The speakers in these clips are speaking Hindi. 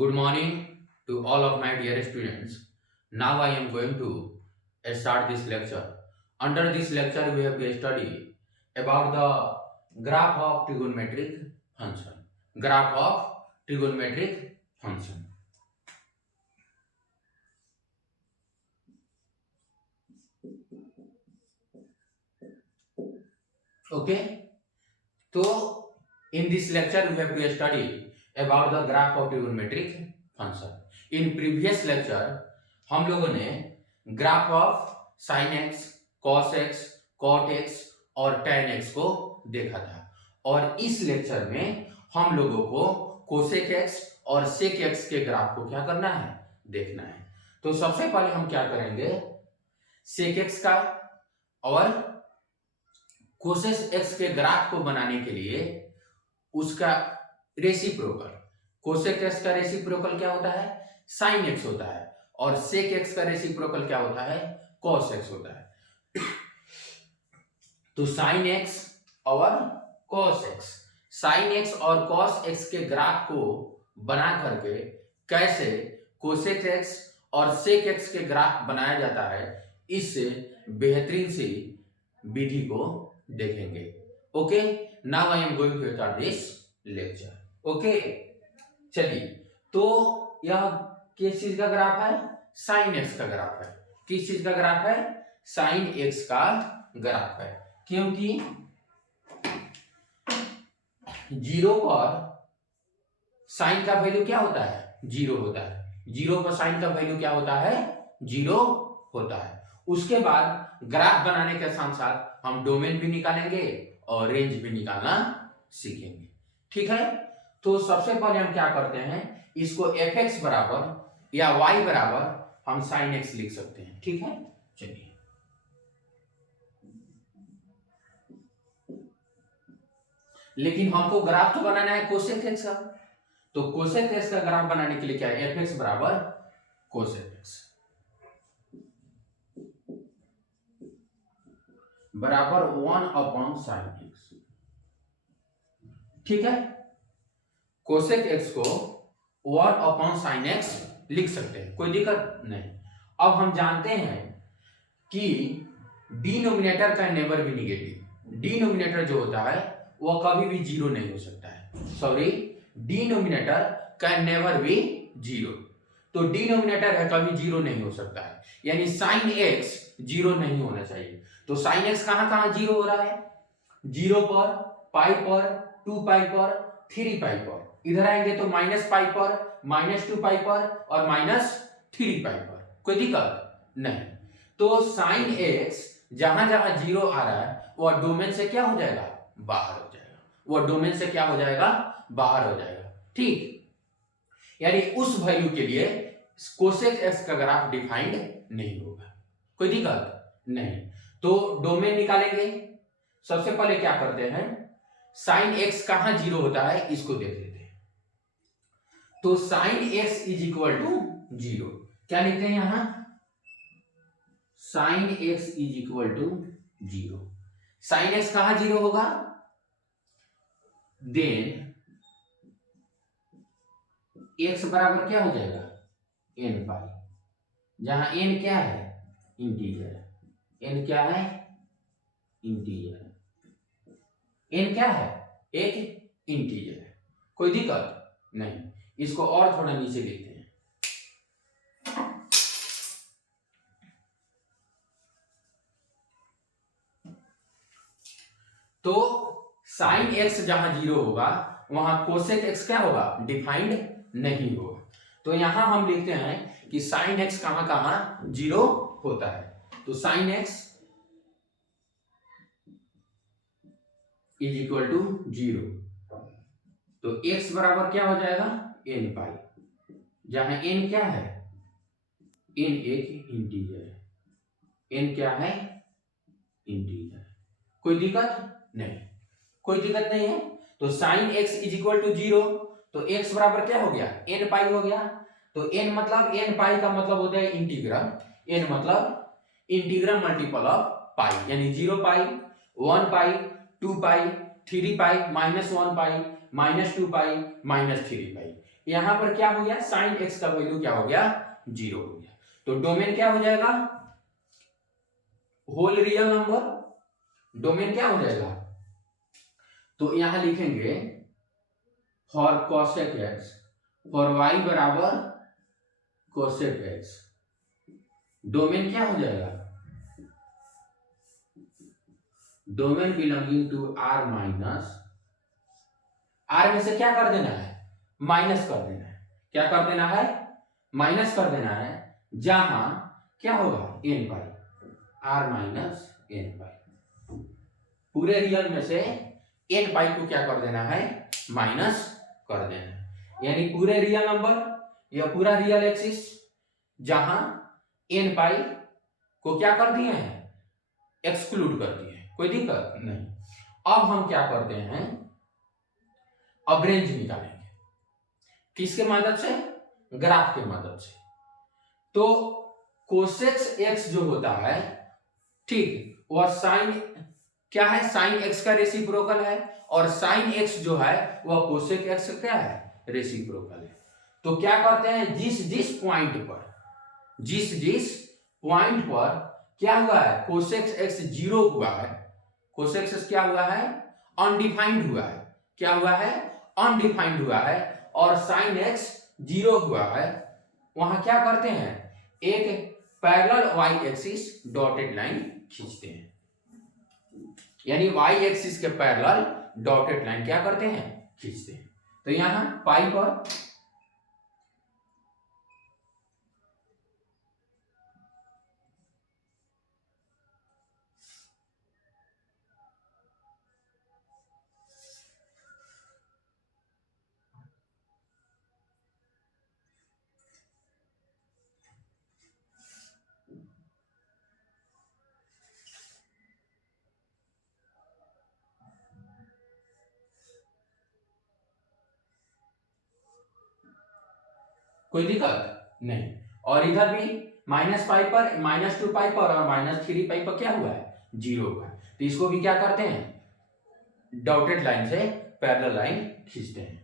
Good morning to all of my dear students. Now I am going to start this lecture. Under this lecture, we have to study about the graph of trigonometric function. Graph of trigonometric function. Okay. So in this lecture, we have to study about the graph of trigonometric function. In previous lecture, हम लोगों ने graph of sine X, cos X, cot X और टेन एक्स को देखा था और इस लेक्चर में हम लोगों को कोसेक एक्स और सेक एक्स के ग्राफ को क्या करना है, देखना है। तो सबसे पहले हम क्या करेंगे, सेक एक्स का और कोसेक एक्स के ग्राफ को बनाने के लिए उसका रेसिप्रोकल, कोसेक एक्स का रेसिप्रोकल क्या होता है, साइन एक्स होता है और सेक एक्स का रेसिप्रोकल क्या होता है, कॉस एक्स होता है। तो साइन एक्स और कॉस एक्स, साइन एक्स और कॉस एक्स के ग्राफ को बना करके कैसे कोसेक एक्स और सेक एक्स के ग्राफ बनाया जाता है, इससे बेहतरीन सी विधि को देखेंगे। Okay, now I am going to start this lecture. Okay, चलिए, तो यह किस चीज का ग्राफ है, साइन एक्स का ग्राफ है। किस चीज का ग्राफ है, साइन एक्स का ग्राफ है, क्योंकि जीरो पर साइन का वैल्यू क्या होता है, जीरो होता है। जीरो पर साइन का वैल्यू क्या होता है, जीरो होता है। उसके बाद ग्राफ बनाने के साथ साथ हम डोमेन भी निकालेंगे और रेंज भी निकालना सीखेंगे। ठीक है, तो सबसे पहले हम क्या करते हैं, इसको एफ एक्स बराबर या वाई बराबर हम साइन एक्स लिख सकते हैं। ठीक है, चलिए, लेकिन हमको ग्राफ तो बनाना है कोसेक एक्स का, तो कोसेक एक्स का ग्राफ बनाने के लिए क्या है, एफ एक्स बराबर कोसेक एक्स बराबर 1/sin एक्स। ठीक है, कोसेक एक्स को 1/sin एक्स लिख सकते हैं, कोई दिक्कत नहीं। अब हम जानते हैं कि डिनोमिनेटर का नेवर भी निगेटिव, डिनोमिनेटर जो होता है वह कभी भी जीरो नहीं हो सकता है। Sorry, denominator can never be zero, तो डिनोमिनेटर है कभी जीरो नहीं हो सकता है, यानी साइन एक्स जीरो नहीं होना चाहिए। तो साइन एक्स कहां कहां जीरो हो रहा है, जीरो पर, पाई पर, 2 पाई पर, 3 पाई पर। इधर आएंगे तो माइनस पाई पर, -2 पाई पर और -3 पाई पर, कोई दिक्कत नहीं। तो साइन एक्स जहां जहां जीरो आ रहा है वह डोमेन से क्या हो जाएगा, बाहर हो जाएगा, वह डोमेन से क्या हो जाएगा, बाहर हो जाएगा। ठीक, यानी उस वैल्यू के लिए कोसेक एक्स का ग्राफ डिफाइंड नहीं होगा, कोई दिक्कत नहीं। तो डोमेन निकालेंगे। सबसे पहले क्या करते हैं, साइन एक्स कहां जीरो होता है इसको देख लेते हैं। तो sine X is equal to zero, क्या लिखते हैं यहां, sine X is equal to zero. Sine X कहां जीरो होगा, देन एक्स बराबर क्या हो जाएगा, एन पाई, जहां एन क्या है, इंटीजर। एन क्या है, इंटीजर। एन क्या है, एक इंटीजर है, कोई दिक्कत नहीं। इसको और थोड़ा नीचे लिखते हैं। तो साइन एक्स जहां जीरो होगा वहां कोसेक एक्स क्या होगा, डिफाइंड नहीं होगा। तो यहां हम लिखते हैं कि साइन एक्स कहां कहां जीरो होता है। तो sine X is equal to zero, तो एक्स बराबर क्या हो जाएगा, एन पाई, जहां एन क्या है, एन एक इंटीजर है, एन क्या है, इंटीजर। कोई दिक्कत नहीं, कोई दिक्कत नहीं है। तो sine X is equal to zero, तो एक्स बराबर क्या हो गया, एन पाई हो गया। तो एन मतलब, एन पाई का मतलब होता है इंटीग्रल, एन मतलब इंटीग्रल मल्टीपल ऑफ पाई, यानी 0 पाई, 1 पाई, 2 पाई, 3 पाई, -1 पाई, -2 पाई, -3 पाई। यहां पर क्या हो गया, साइन एक्स का वैल्यू क्या हो गया, 0 हो गया। तो डोमेन क्या हो जाएगा, होल रियल नंबर, डोमेन क्या हो जाएगा, तो यहां लिखेंगे for cosec X, for Y बराबर कोसेक एक्स, डोमेन क्या हो जाएगा, domain belonging to R minus, R में से क्या कर देना है, माइनस कर देना है, क्या कर देना है, माइनस कर देना है, जहां क्या होगा, N pi, R minus N pi, पूरे रियल में से एन पाई को क्या कर देना है, माइनस कर देना है, यानी पूरे रियल नंबर या पूरा रियल एक्सिस जहां एन पाई को क्या कर दिए हैं, एक्सक्लूड कर दिए हैं, कोई दिक्कत नहीं। अब हम क्या करते हैं, अब रेंज निकालेंगे, किसके मदद से, ग्राफ के मदद से। तो कोसेक्स एक्स जो होता है, ठीक, वह साइन क्या है, साइन एक्स का रेसिप्रोकल है, और साइन एक्स जो है वह कोसेक एक्स का क्या है, रेसिप्रोकल है। तो क्या करते हैं, जिस जिस पॉइंट पर, जिस जिस पॉइंट पर क्या हुआ है, कोसेक्स एक्स 0 हुआ है, कोसेक्स एक्स क्या हुआ है, अनडिफाइंड हुआ है, क्या हुआ है, अनडिफाइंड हुआ है, और साइन एक्स 0 हुआ है, वहां क्या करते हैं, एक parallel Y axis dotted line खींचते हैं, यानी वाई एक्सिस के पैरेलल डॉटेड लाइन क्या करते हैं, खींचते हैं। तो यहां पाई पर कोई दिक्कत नहीं, और इधर भी माइनस पाई पर, -2 पाई पर और -3 पाई पर क्या हुआ है, 0 हुआ है। तो इसको भी क्या करते हैं, डॉटेड लाइन से पैरेलल लाइन खींचते हैं।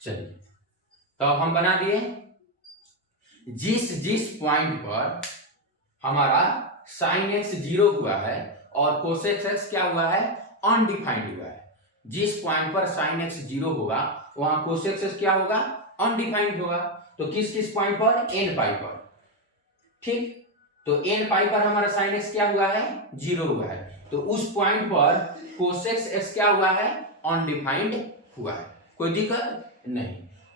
चलिए, तो अब हम बना दिए, जिस जिस पॉइंट पर हमारा साइन एक्स 0 हुआ है और कोसेक एक्स क्या हुआ है, अनडिफाइंड हुआ है, जिस पॉइंट पर साइन एक्स 0 होगा वहां कोसेक एक्स क्या होगा, अनडिफाइंड होगा। तो किस किस पॉइंट पर, एन पाई पर, ठीक, तो एन पाई पर हमारा साइन एक्स क्या हुआ है, 0 हुआ है, तो उस पॉइंट पर कोसेक एक्स क्या हुआ है, अनडिफाइंड हुआ है, कोई दिक्कत नहीं।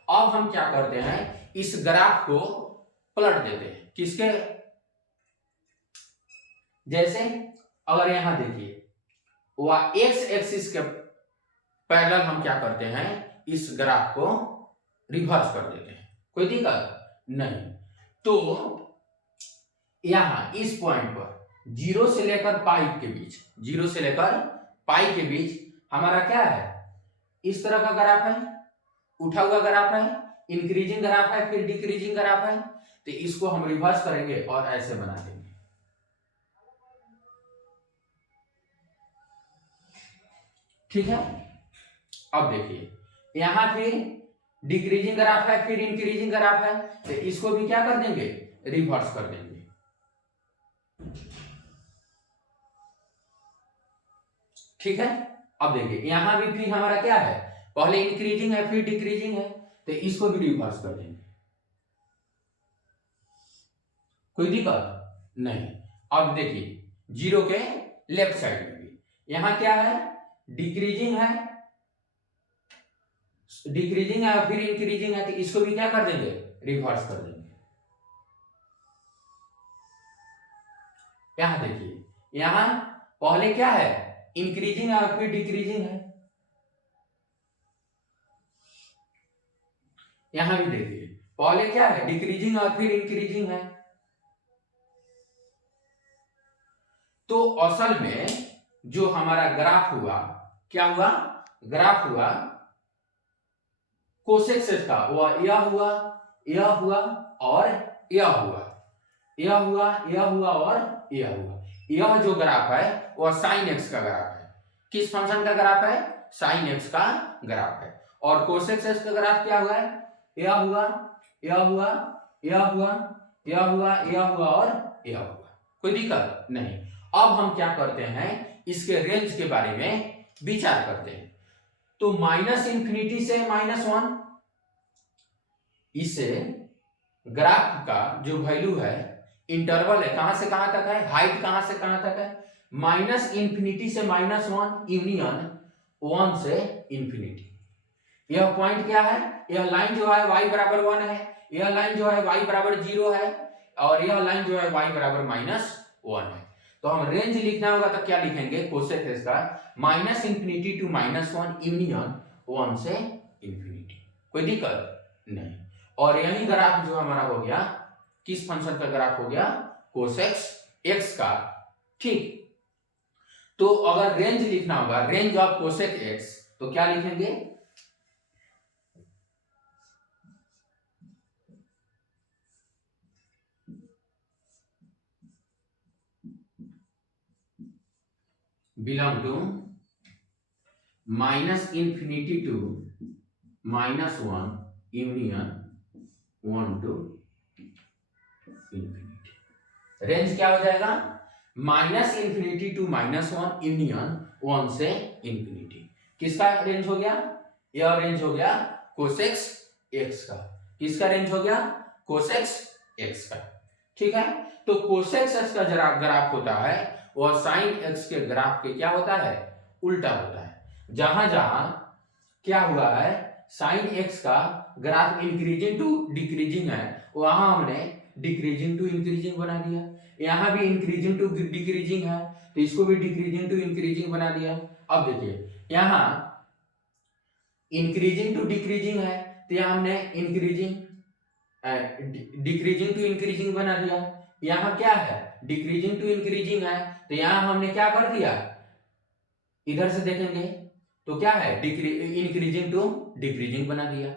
अब हम क्या करते हैं, इस ग्राफ को पलट देते हैं, किसके, जैसे अगर यहां देखिए वह एक्स एक्सिस के पैरेलल हम क्या करते हैं, इस ग्राफ को रिवर्स कर देते हैं, कोई दिक्कत नहीं। तो यहां इस पॉइंट पर 0 से लेकर पाई के बीच, 0 से लेकर पाई के बीच हमारा क्या है, इस तरह का ग्राफ है, उठा हुआ ग्राफ है, इंक्रीजिंग ग्राफ है, फिर डिक्रीजिंग ग्राफ है। तो इसको हम रिवर्स करेंगे और ऐसे बना देंगे, ठीक है। अब देखिए यहां फिर डिक्रीजिंग ग्राफ है, फिर इंक्रीजिंग ग्राफ है, तो इसको भी क्या कर देंगे, रिवर्स कर देंगे, ठीक है। अब देखिए यहां भी फिर हमारा क्या है, पहले इंक्रीजिंग है फिर डिक्रीजिंग है, तो इसको भी रिवर्स कर देंगे, कोई दिक्कत नहीं। अब देखिए 0 के लेफ्ट साइड में भी यहां क्या है, डिक्रीजिंग है, डिक्रीजिंग है फिर इंक्रीजिंग है, तो इसको भी क्या कर देंगे, रिवर्स कर देंगे। यहां देखिए, यहां पहले क्या है, इंक्रीजिंग है और फिर डिक्रीजिंग है। यहां भी देखिए, पहले क्या है, डिक्रीजिंग और फिर इंक्रीजिंग है। तो असल में जो हमारा ग्राफ हुआ, क्या हुआ, ग्राफ हुआ कोसेक सेक का, वह यह हुआ, यह हुआ और यह हुआ, यह हुआ, यह हुआ और यह हुआ। यह जो ग्राफ है वह साइन एक्स का ग्राफ है। किस फंक्शन का ग्राफ है, साइन एक्स का ग्राफ है। और कोसेक एक्स का ग्राफ क्या हुआ है, यह हुआ, यह हुआ, यह हुआ, यह हुआ, यह हुआ और यह हुआ। कोई दिक्कत नहीं। अब हम क्या करते हैं, इसके रेंज के बारे में विचार करते हैं। तो माइनस इंफिनिटी से -1, इसे ग्राफ का जो वैल्यू है, इंटरवल है, कहां से कहां तक है, हाइट कहां से कहां तक है, माइनस इंफिनिटी से -1 यूनियन 1 से इंफिनिटी। यह पॉइंट क्या है, यह लाइन जो है y बराबर 1 है, यह लाइन जो है y बराबर 0 है, और यह लाइन जो है y बराबर -1 है। तो हम रेंज लिखना होगा तो क्या लिखेंगे, कोसेक एक्स का माइनस इंफिनिटी टू -1 यूनियन 1 से इंफिनिटी। कोई दिक्कत नहीं। और यही ग्राफ जो हमारा हो गया, किस फंक्शन का ग्राफ हो गया, कोसेक एक्स का। ठीक, तो अगर रेंज लिखना होगा, रेंज ऑफ कोसेक एक्स, तो क्या लिखेंगे, belong to minus infinity to -1 union 1 to infinity. Range क्या हो जाएगा, माइनस इंफिनिटी टू -1 यूनियन 1 से इंफिनिटी। किसका रेंज हो गया, यह रेंज हो गया कोसेक्स एक्स का। किसका रेंज हो गया, कोसेक्स एक्स का। ठीक है, तो कोसेक्स एक्स का जरा ग्राफ होता है वह साइन एक्स के ग्राफ के क्या होता है, उल्टा होता है। जहां जहां क्या हुआ है, साइन एक्स का ग्राफ इंक्रीजिंग टू डिक्रीजिंग है, वहां हमने डिक्रीजिंग टू इंक्रीजिंग बना दिया। यहां भी इंक्रीजिंग टू डिक्रीजिंग है, तो इसको भी डिक्रीजिंग टू इंक्रीजिंग बना दिया। अब देखिए, यहां इंक्रीजिंग टू डिक्रीजिंग है, तो यहां हमने इंक्रीजिंग डिक्रीजिंग टू इंक्रीजिंग बना दिया। यहां क्या है, डिक्रीजिंग टू इंक्रीजिंग है, तो यहां हमने क्या कर दिया, इधर से देखेंगे तो क्या है, इंक्रीजिंग टू डिक्रीजिंग बना दिया।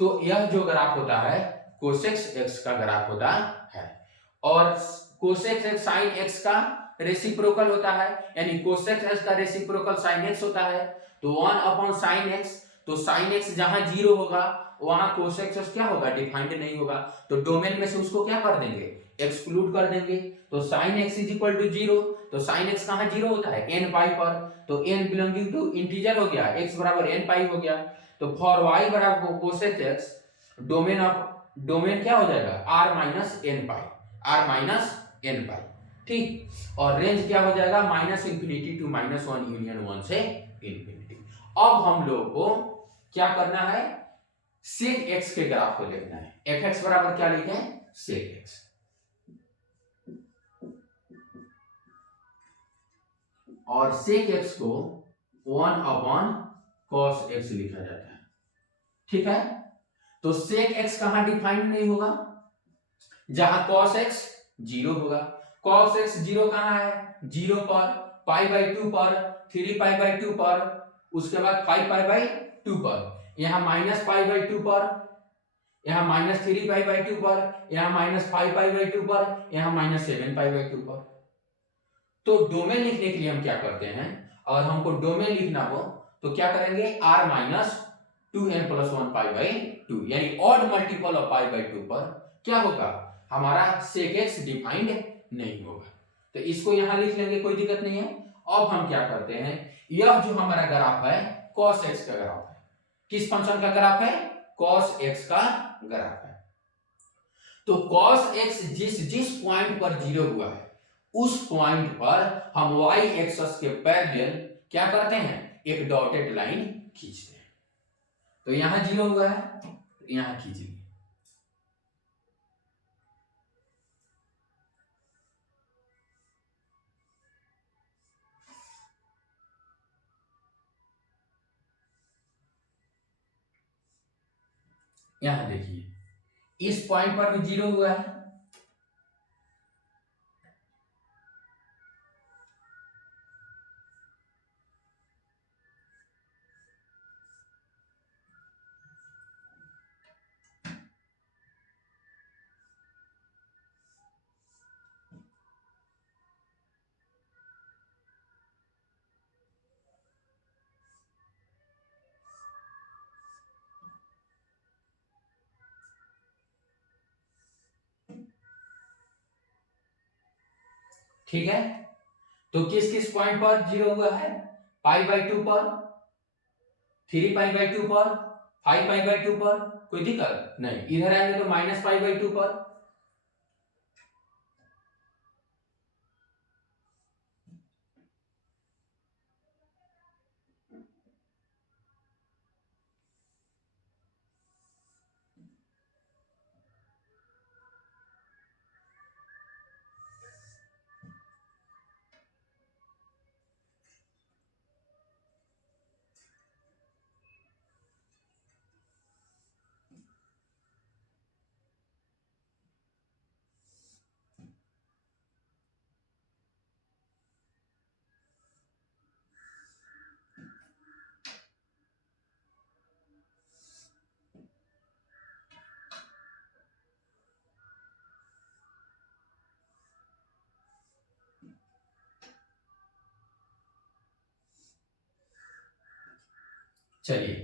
तो यह जो ग्राफ होता है कोसेक्स एक्स का ग्राफ होता है। और कोसेक्स एक्स साइन एक्स का रेसिप्रोकल होता है, यानी कोसेक्स एक्स का रेसिप्रोकल साइन एक्स होता है। तो 1 अपॉन साइन एक्स, तो साइन एक्स जहां 0 होगा वहां कोसेक्स एक्स क्या होगा, डिफाइंड नहीं होगा। तो डोमेन में से उसको क्या कर देंगे, एक्सक्लूड कर देंगे। तो sine X is equal to 0, तो साइन एक्स कहां 0 होता है, n पाई पर। तो n बिलोंगिंग टू इंटीजर हो गया, x बराबर n पाई हो गया। तो फॉर y बराबर कोसेक एक्स, डोमेन क्या हो जाएगा, r माइनस n पाई, r माइनस n पाई। ठीक, और रेंज क्या हो जाएगा, माइनस इंफिनिटी टू -1 यूनियन 1 से इंफिनिटी। अब हम लोग को क्या करना है, सेक एक्स के ग्राफ को देखना है। एफ एक्स बराबर क्या लिखें, सेक एक्स। और सेक एक्स को 1 अपॉन कॉस एक्स लिखा जाता है। ठीक है, तो सेक एक्स कहां डिफाइंड नहीं होगा, जहां कॉस एक्स 0 होगा। कॉस एक्स 0 कहां है, 0 पर, π/2 पर, 3π/2 पर, उसके बाद 5π/2 पर, यहां -π/2 पर, यहां -3π/2 पर, यहां -5π/2 पर, यहां -7π/2 पर। तो डोमेन लिखने के लिए हम क्या करते हैं, अगर हमको डोमेन लिखना हो तो क्या करेंगे, r माइनस 2n प्लस 1π/2, यानी ऑड मल्टीपल ऑफ π/2 पर क्या होगा, हमारा sec x डिफाइंड नहीं होगा। तो इसको यहां लिख लेंगे, कोई दिक्कत नहीं है। अब हम क्या करते हैं, यह जो हमारा ग्राफ है cos x का ग्राफ है। किस फंक्शन का ग्राफ है, cos x का ग्राफ है। तो cos x जिस जिस पॉइंट पर 0 हुआ है उस पॉइंट पर हम y एक्सिस के पैरेलल क्या करते हैं, एक डॉटेड लाइन खींचते हैं। तो यहां 0 हुआ है, यहां खींच लिया। यहां देखिए इस पॉइंट पर भी 0 हुआ है, ठीक है। तो किस किस पॉइंट पर 0 हुआ है? π/2 पर, 3π/2 पर, 5π/2 पर। कोई दिक्कत नहीं, इधर आएंगे तो -π/2 पर। चलिए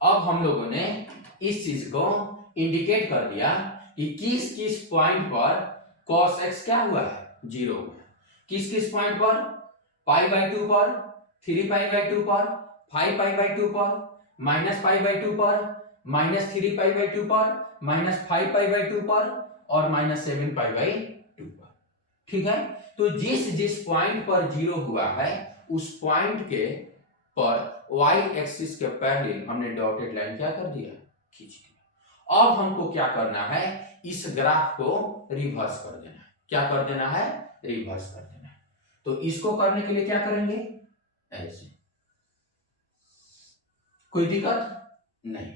अब हम लोगों ने इस चीज को इंडिकेट कर दिया कि किस किस पॉइंट पर cos x क्या हुआ है? 0 हुआ है। किस किस पॉइंट पर? π/2 पर, 3π/2 पर, 5π/2 पर, -π/2 पर, -3π/2 पर, -5π/2 पर और -7π/2 पर। ठीक है, तो जिस जिस पॉइंट पर 0 हुआ है उस पॉइंट के पर y एक्सिस के पैरेलल हमने डॉटेड लाइन क्या कर दिया? खींच दिया। अब हमको क्या करना है? इस ग्राफ को रिवर्स कर देना है। क्या कर देना है? रिवर्स कर देना है। तो इसको करने के लिए क्या करेंगे? ऐसे। कोई दिक्कत नहीं।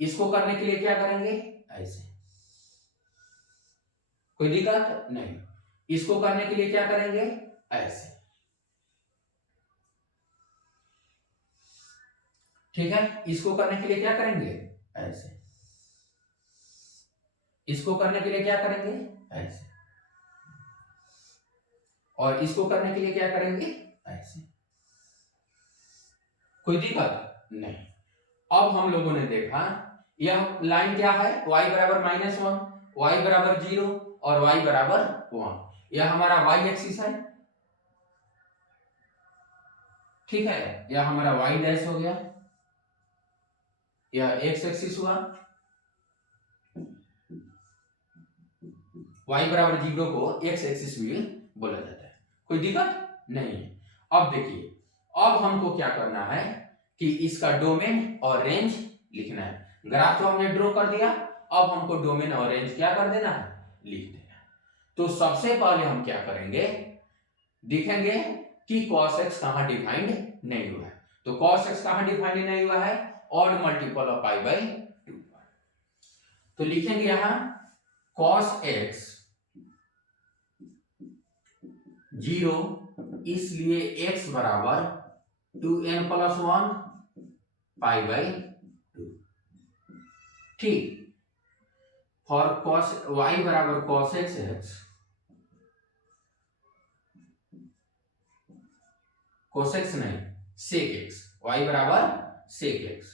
इसको करने के लिए क्या करेंगे? ऐसे। कोई दिक्कत नहीं। इसको करने के लिए क्या करेंगे? ऐसे। ठीक है, इसको करने के लिए क्या करेंगे? ऐसे। इसको करने के लिए क्या करेंगे? ऐसे। और इसको करने के लिए क्या करेंगे? ऐसे। कोई दिक्कत नहीं। अब हम लोगों ने देखा यह लाइन क्या है? y बराबर -1, y बराबर 0 और y बराबर 1। यह हमारा y एक्सिस है। ठीक है, यह हमारा y डैश हो गया, यह x एक्सिस हुआ। y बराबर 0 को x एक्सिस भी बोला जाता है। कोई दिक्कत नहीं। अब देखिए, अब हमको क्या करना है कि इसका डोमेन और रेंज लिखना है। ग्राफ तो हमने ड्रॉ कर दिया, अब हमको डोमेन और रेंज क्या कर देना है? लिख देना है। तो सबसे पहले हम क्या करेंगे? देखेंगे कि cos x कहां डिफाइंड नहीं हुआ है। तो cos x कहां डिफाइंड नहीं हुआ है? ऑड मल्टीपल ऑफ π/2 पर। तो लिखेंगे यहां cos x 0, इसलिए x बराबर 2n+1 π/2। ठीक, फॉर cos y बराबर cos x cos x नहीं sec x, y बराबर sec x।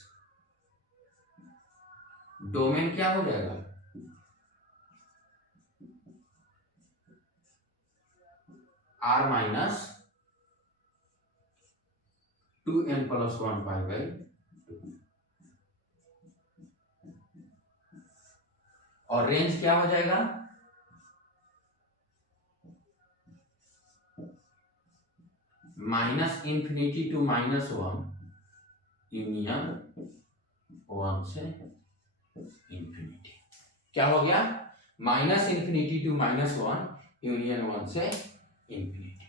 डोमेन क्या हो जाएगा? r माइनस 2n+1 π/2 और रेंज क्या हो जाएगा? -∞ to -1 यूनियन 1 से इंफिनिटी। क्या हो गया? -∞ to -1 यूनियन 1 से इंफिनिटी।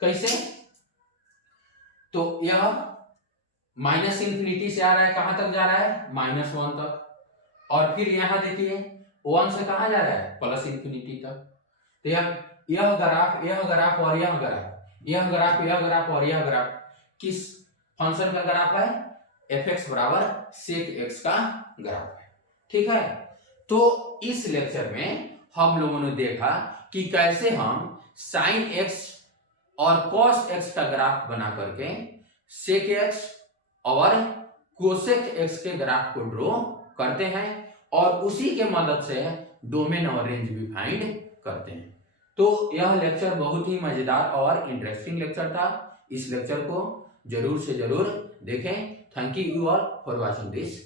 कैसे? तो यह -∞ से आ रहा है, कहां तक जा रहा है? -1 तक। और फिर यहाँ देखिए 1 से कहाँ जा रहा है, प्लस इंफिनिटी तक। तो यह ग्राफ और यह ग्राफ, यह ग्राफ और यह ग्राफ किस फंक्शन का ग्राफ है, एफ एक्स बराबर सेक एक्स का ग्राफ है। ठीक है, तो इस लेक्चर में हम लोगों ने देखा कि कैसे हम साइन एक्स और कॉस एक्स का ग्राफ बना करके सेक एक्स और कोसेक एक्स के ग्राफ को ड्रॉ करते हैं और उसी के मदद से डोमेन और रेंज भी फाइंड करते हैं। तो यह लेक्चर बहुत ही मजेदार और इंटरेस्टिंग लेक्चर था। इस लेक्चर को जरूर से जरूर देखें। Thank you all for watching this